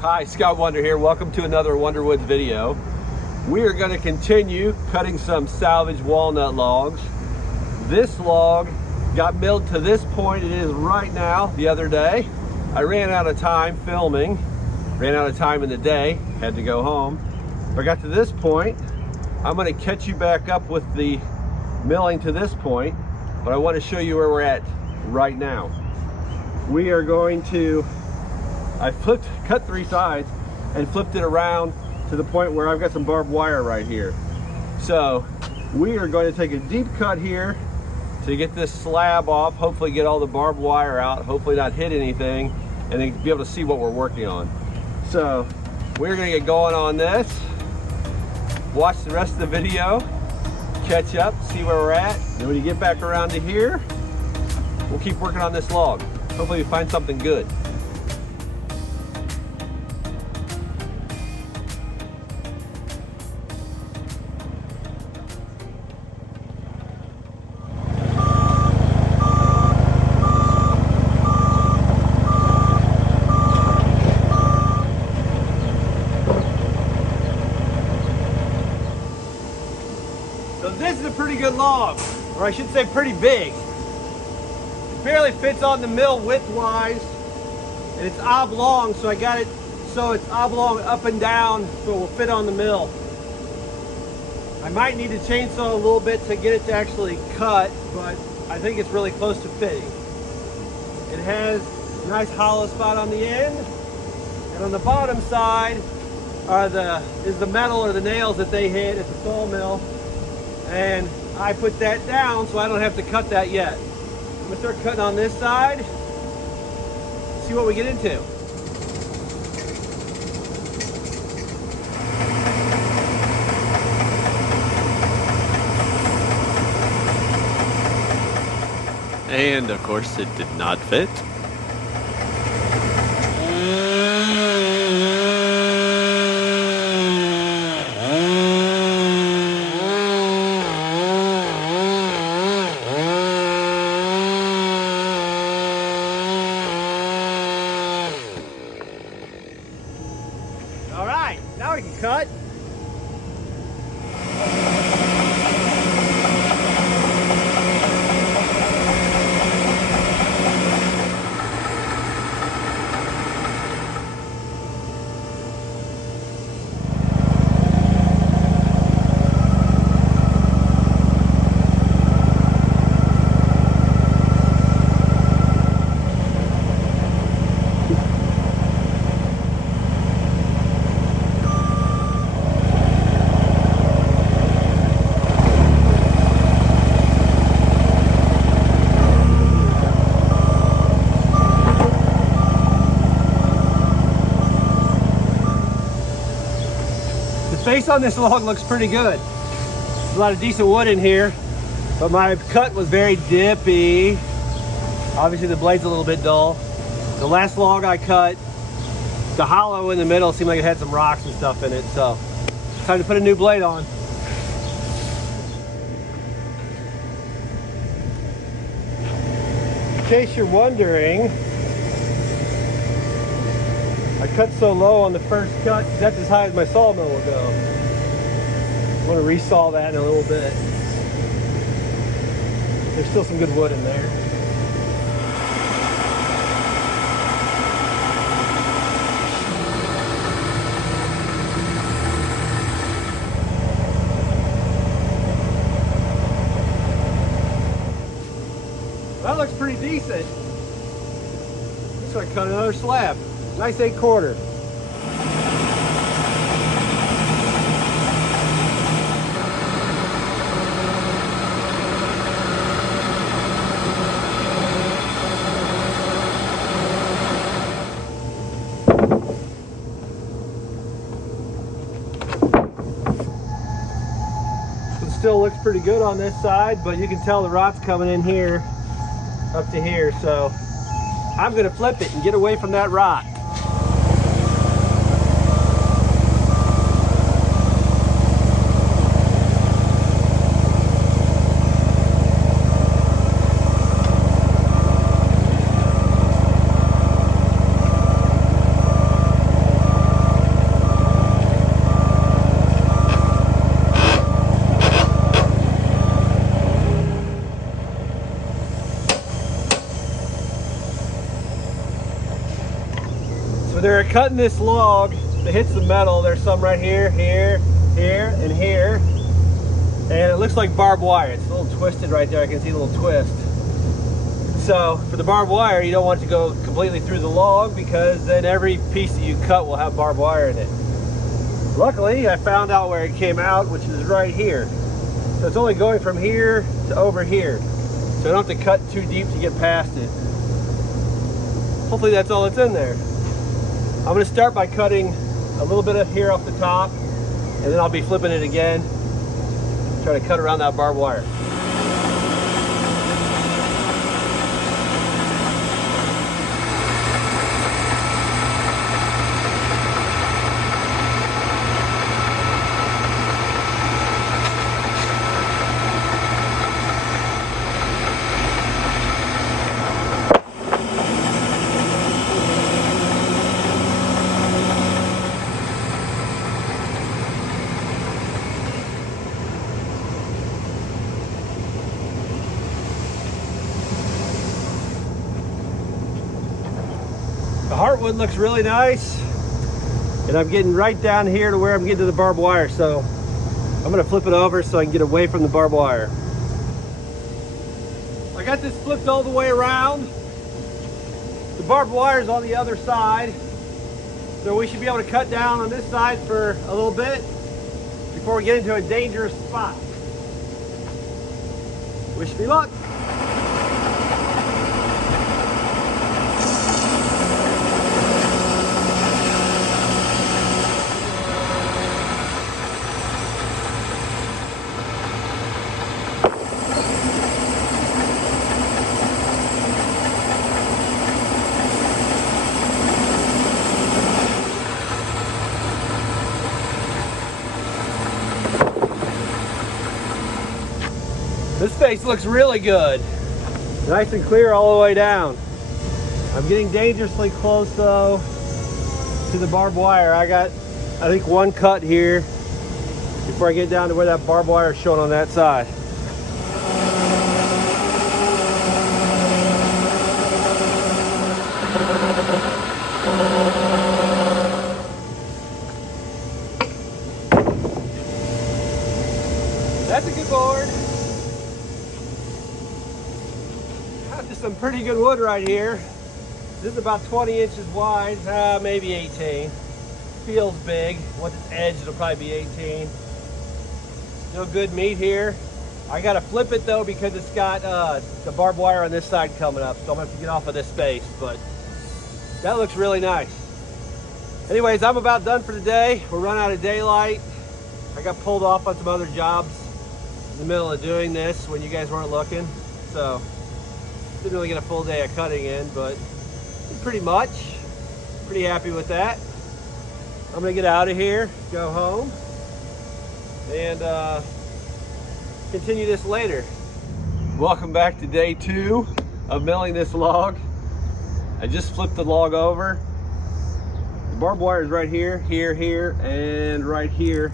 Hi, Scout Wonder here. Welcome to another Wonderwoods video. We are going to continue cutting some salvage walnut logs. This log got milled to this point it is right now. The other day I ran out of time filming, ran out of time in the day, had to go home. But I got to this point. I'm going to catch you back up with the milling to this point, but I want to show you where we're at right now. We are going to, I cut three sides and flipped it around to the point where I've got some barbed wire right here. So we are going to take a deep cut here to get this slab off, hopefully get all the barbed wire out, hopefully not hit anything, and then be able to see what we're working on. So we're going to get going on this, watch the rest of the video, catch up, see where we're at, and when you get back around to here, we'll keep working on this log. Hopefully we find something good. So this is a pretty good log, or I should say pretty big. It barely fits on the mill width-wise, and it's oblong, so I got it so it's oblong up and down so it will fit on the mill. I might need to chainsaw a little bit to get it to actually cut, but I think it's really close to fitting. It has a nice hollow spot on the end, and on the bottom side is the metal or the nails that they hit at the sawmill. And I put that down so I don't have to cut that yet. I'm gonna start cutting on this side, see what we get into. And of course it did not fit. All right, now we can cut. The face on this log looks pretty good. There's a lot of decent wood in here, but my cut was very dippy. Obviously the blade's a little bit dull. The last log I cut, the hollow in the middle seemed like it had some rocks and stuff in it, so it's time to put a new blade on. In case you're wondering, I cut so low on the first cut, that's as high as my sawmill will go. I'm going to resaw that in a little bit. There's still some good wood in there. That looks pretty decent. So I cut another slab. Nice 8/4. It still looks pretty good on this side, but you can tell the rot's coming in here up to here, so I'm gonna flip it and get away from that rot. So they're cutting this log that hits the metal. There's some right here, here, here, and here. And it looks like barbed wire. It's a little twisted right there. I can see a little twist. So for the barbed wire, you don't want it to go completely through the log, because then every piece that you cut will have barbed wire in it. Luckily, I found out where it came out, which is right here. So it's only going from here to over here. So I don't have to cut too deep to get past it. Hopefully that's all that's in there. I'm going to start by cutting a little bit of here off the top, and then I'll be flipping it again, try to cut around that barbed wire. The heartwood looks really nice, and I'm getting right down here to where I'm getting to the barbed wire, so I'm going to flip it over so I can get away from the barbed wire. I got this flipped all the way around. The barbed wire is on the other side, so we should be able to cut down on this side for a little bit before we get into a dangerous spot. Wish me luck. This face looks really good. Nice and clear all the way down. I'm getting dangerously close though to the barbed wire. I got, I think, one cut here before I get down to where that barbed wire is shown on that side. That's a good board. Some pretty good wood right here. This is about 20 inches wide, maybe 18. Feels big. Once it's edged, it'll probably be 18. Still good meat here. I gotta flip it though because it's got the barbed wire on this side coming up, so I'm gonna have to get off of this space, but that looks really nice. Anyways, I'm about done for today. We're running out of daylight. I got pulled off on some other jobs in the middle of doing this when you guys weren't looking, so didn't really get a full day of cutting in, but pretty happy with that. I'm gonna get out of here, go home, and continue this later. Welcome back to day 2 of milling this log. I just flipped the log over. The barbed wire is right here, here, and right here.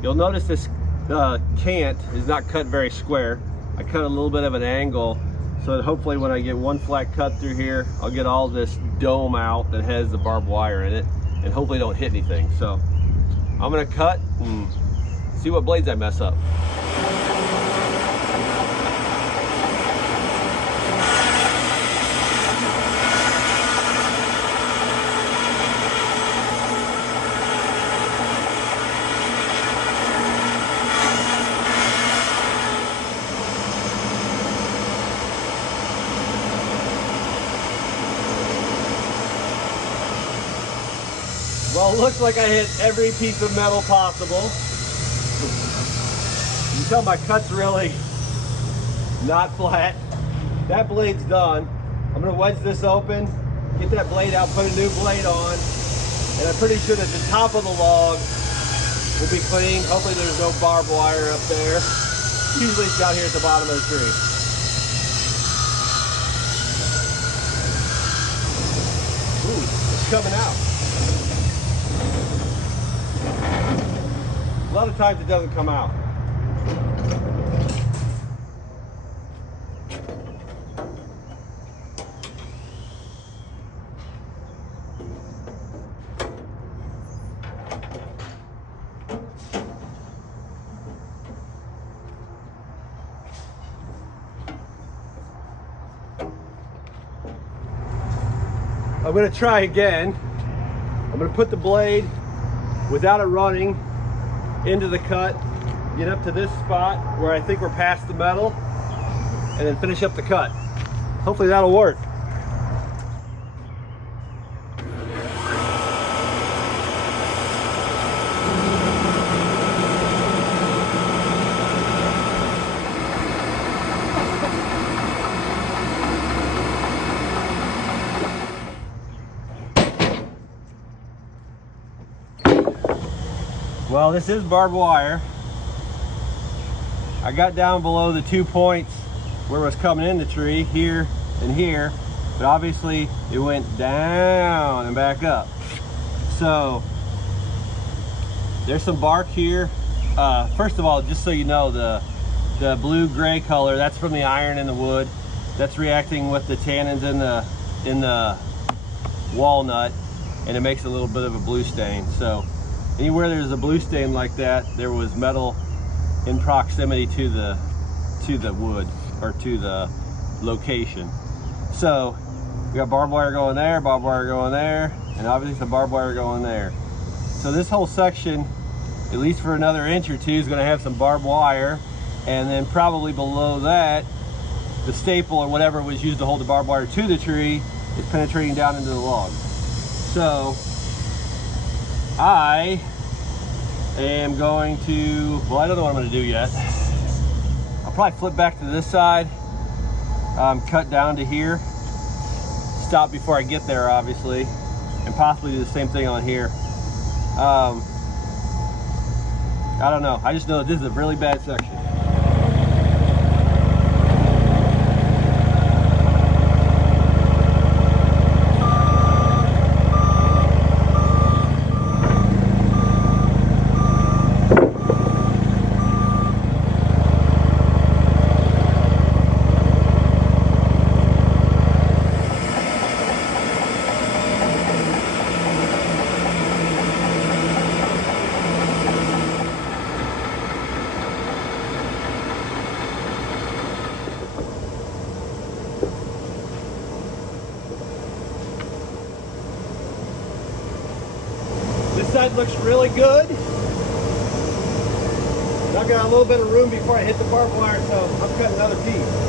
You'll notice this cant is not cut very square. I cut a little bit of an angle, so that hopefully when I get one flat cut through here, I'll get all this dome out that has the barbed wire in it, and hopefully don't hit anything. So I'm gonna cut and see what blades I mess up. Well, it looks like I hit every piece of metal possible. You can tell my cut's really not flat. That blade's done. I'm gonna wedge this open, get that blade out, put a new blade on, and I'm pretty sure that the top of the log will be clean. Hopefully there's no barbed wire up there. Usually it's down here at the bottom of the tree. Ooh, it's coming out. A lot of times it doesn't come out. I'm gonna try again. I'm gonna put the blade without it running into the cut, get up to this spot where I think we're past the metal, and then finish up the cut. Hopefully that'll work. Well, this is barbed wire. I got down below the 2 points where it was coming in the tree, here and here, but obviously it went down and back up. So there's some bark here. First of all, just so you know, the blue-gray color, that's from the iron in the wood. That's reacting with the tannins in the walnut, and it makes a little bit of a blue stain. So anywhere there's a blue stain like that, there was metal in proximity to the wood, or to the location. So we got barbed wire going there, barbed wire going there, and obviously some barbed wire going there. So this whole section, at least for another inch or two, is going to have some barbed wire, and then probably below that, the staple or whatever was used to hold the barbed wire to the tree is penetrating down into the log. So I am going to, well, I don't know what I'm going to do yet. I'll probably flip back to this side, cut down to here, stop before I get there, obviously, and possibly do the same thing on here. I don't know. I just know that this is a really bad section. This side looks really good. I've got a little bit of room before I hit the barbed wire, so I'm cutting another piece.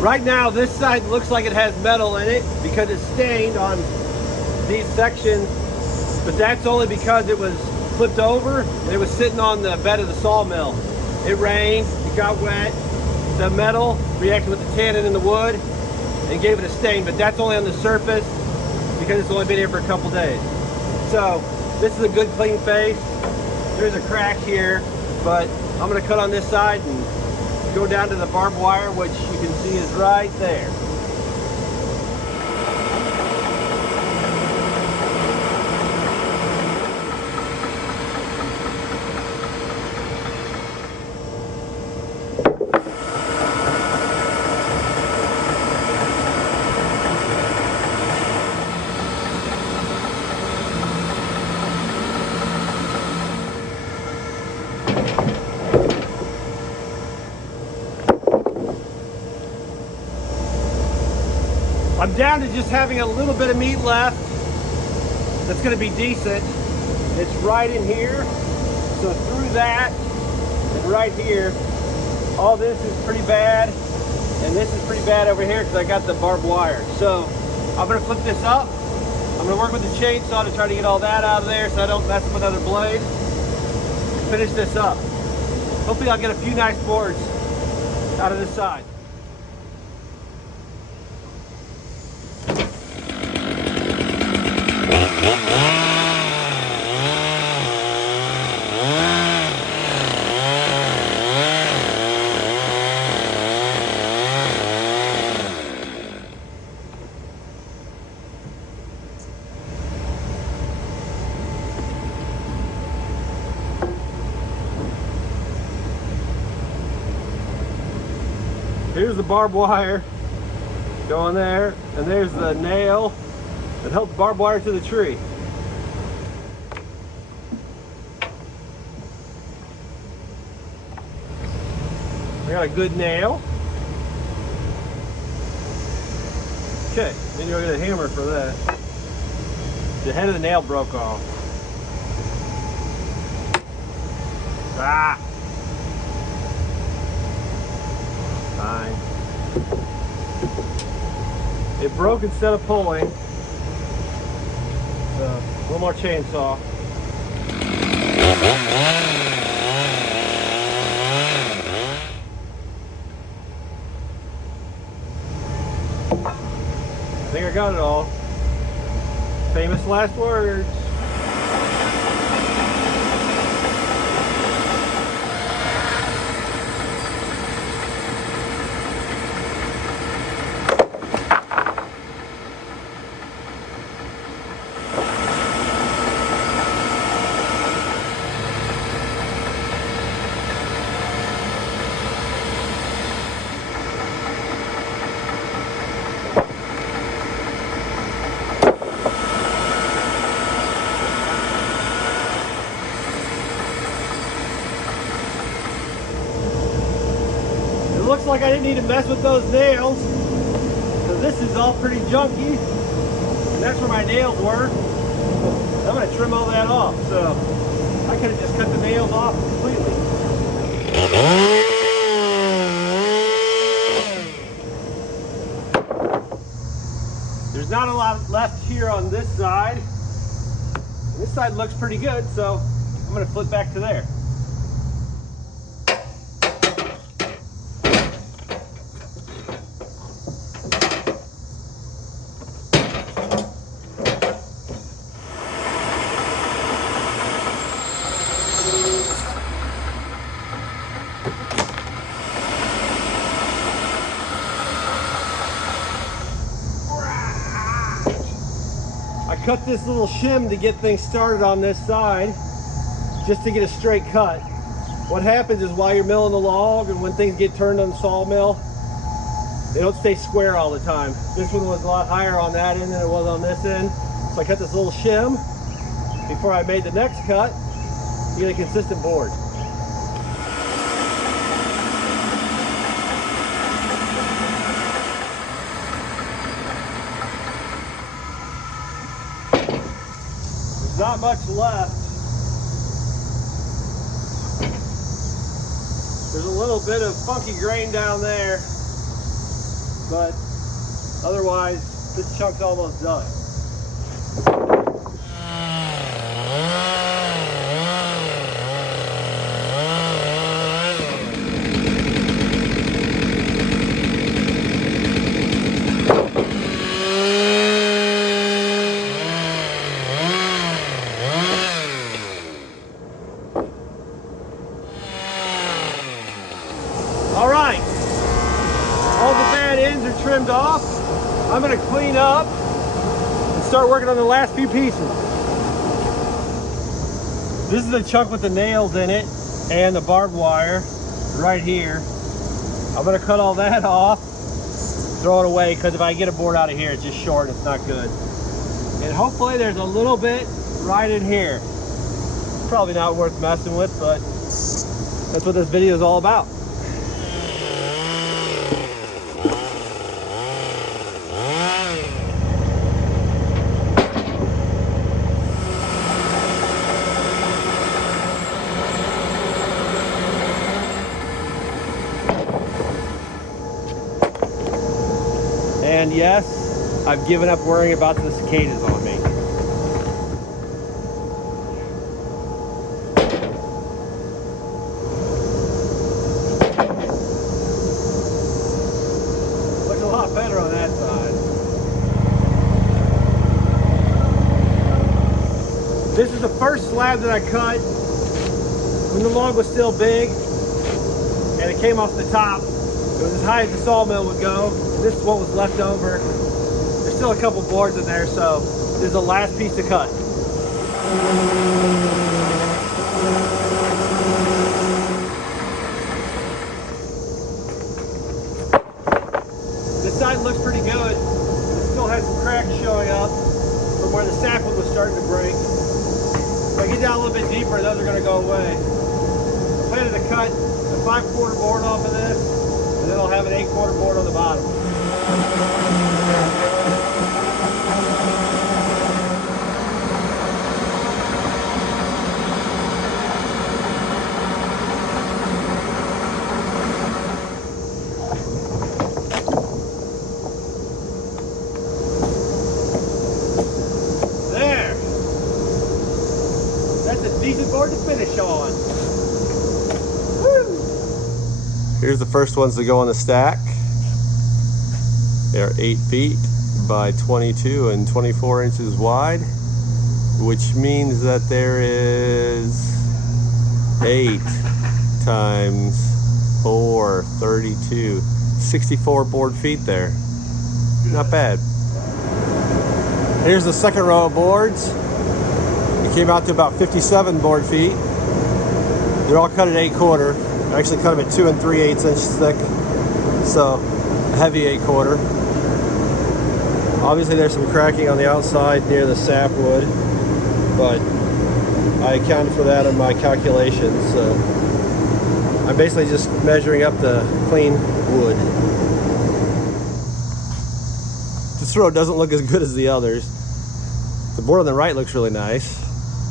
Right now, this side looks like it has metal in it because it's stained on these sections, but that's only because it was flipped over and it was sitting on the bed of the sawmill. It rained, it got wet, the metal reacted with the tannin in the wood and gave it a stain, but that's only on the surface because it's only been here for a couple days. So this is a good clean face. There's a crack here, but I'm gonna cut on this side and go down to the barbed wire, which you can see is right there. I'm down to just having a little bit of meat left that's going to be decent. It's right in here. So through that and right here, all this is pretty bad. And this is pretty bad over here because I got the barbed wire. So I'm going to flip this up. I'm going to work with the chainsaw to try to get all that out of there so I don't mess up another blade. Finish this up. Hopefully I'll get a few nice boards out of this side. Here's the barbed wire going there, and there's the nail that held the barbed wire to the tree. I got a good nail. Okay, then you'll get a hammer for that. The head of the nail broke off. Ah! Fine. It broke instead of pulling. So, one more chainsaw. I think I got it all. Famous last words. It looks like I didn't need to mess with those nails, because this is all pretty junky, and that's where my nails were. I'm going to trim all that off, so I could have just cut the nails off completely. There's not a lot left here on this side. This side looks pretty good, so I'm going to flip back to there. I cut this little shim to get things started on this side, just to get a straight cut. What happens is while you're milling the log and when things get turned on the sawmill, they don't stay square all the time. This one was a lot higher on that end than it was on this end. So I cut this little shim before I made the next cut to get a consistent board. There's not much left. There's a little bit of funky grain down there, but otherwise this chunk's almost done. All right, all the bad ends are trimmed off. I'm gonna clean up and start working on the last few pieces. This is the chunk with the nails in it and the barbed wire right here. I'm gonna cut all that off, throw it away, because if I get a board out of here, it's just short and it's not good. And hopefully there's a little bit right in here. Probably not worth messing with, but that's what this video is all about. And yes, I've given up worrying about the cicadas on me. Looks a lot better on that side. This is the first slab that I cut when the log was still big and it came off the top. It was as high as the sawmill would go. This is what was left over. There's still a couple boards in there, so this is the last piece to cut. starting to break. If I get down a little bit deeper, those are going to go away. I plan to cut a 5/4 board off of this, and then I'll have an 8/4 board on the bottom. Decent board to finish on. Woo! Here's the first ones to go on the stack. They're 8 feet by 22 and 24 inches wide, which means that there is 8 times 4, 32, 64 board feet there. Not bad. Here's the second row of boards. Came out to about 57 board feet. They're all cut at 8/4. I actually cut them at 2 3/8 inches thick, so a heavy 8/4. Obviously there's some cracking on the outside near the sapwood, but I accounted for that in my calculations, so I'm basically just measuring up the clean wood. This row doesn't look as good as the others. The board on the right looks really nice.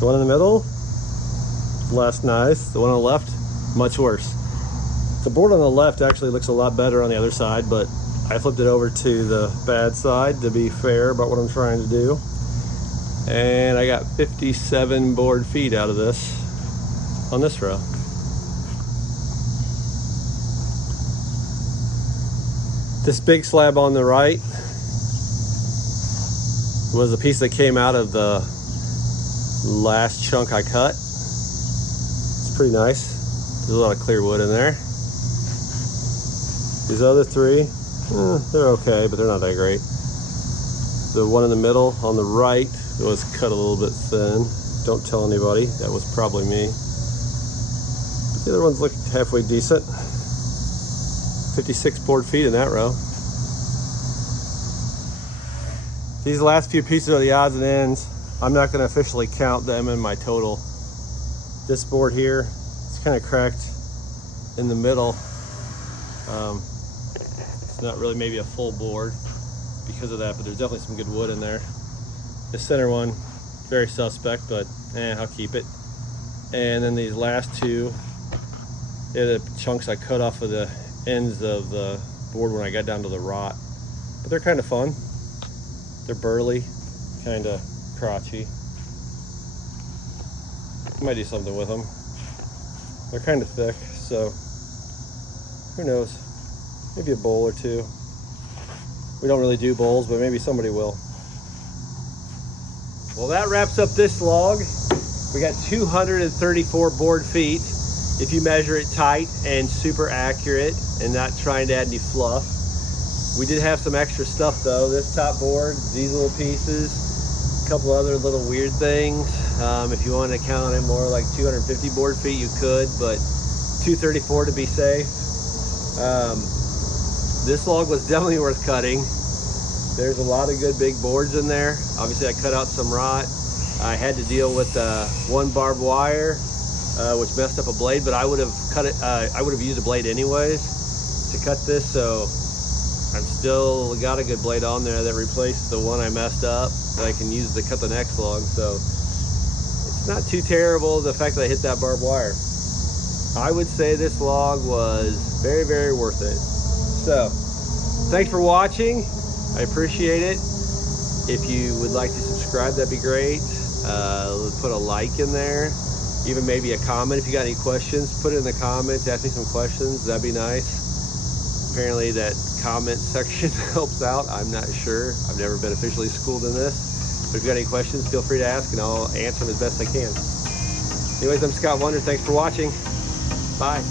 The one in the middle, less nice. The one on the left, much worse. The board on the left actually looks a lot better on the other side, but I flipped it over to the bad side to be fair about what I'm trying to do. And I got 57 board feet out of this on this row. This big slab on the right was a piece that came out of the last chunk I cut. It's pretty nice. There's a lot of clear wood in there. These other three, they're okay, but they're not that great. The one in the middle on the right was cut a little bit thin. Don't tell anybody, that was probably me. But the other ones look halfway decent. 56 board feet in that row. These last few pieces are the odds and ends. I'm not going to officially count them in my total. This board here, it's kind of cracked in the middle. It's not really maybe a full board because of that, but there's definitely some good wood in there. The center one, very suspect, but I'll keep it. And then these last two, they're the chunks I cut off of the ends of the board when I got down to the rot. But they're kind of fun. They're burly, kind of crotchy. Might do something with them. They're kind of thick, so who knows? Maybe a bowl or two. We don't really do bowls, but maybe somebody will. Well, that wraps up this log. We got 234 board feet if you measure it tight and super accurate and not trying to add any fluff. We did have some extra stuff though. This top board, these little pieces, a couple other little weird things. If you want to count it more like 250 board feet, you could, but 234 to be safe. This log was definitely worth cutting. There's a lot of good big boards in there. Obviously I cut out some rot. I had to deal with one barbed wire, which messed up a blade, but I would have cut it. I would have used a blade anyways to cut this, so I'm still got a good blade on there that replaced the one I messed up that I can use to cut the next log. So it's not too terrible, the fact that I hit that barbed wire. I would say this log was very, very worth it. So thanks for watching. I appreciate it. If you would like to subscribe, that'd be great. Put a like in there, even maybe a comment. If you got any questions, put it in the comments, ask me some questions, that'd be nice. Apparently that comment section helps out. I'm not sure. I've never been officially schooled in this. But if you got any questions, feel free to ask and I'll answer them as best I can. Anyways, I'm Scott Wonder. Thanks for watching. Bye.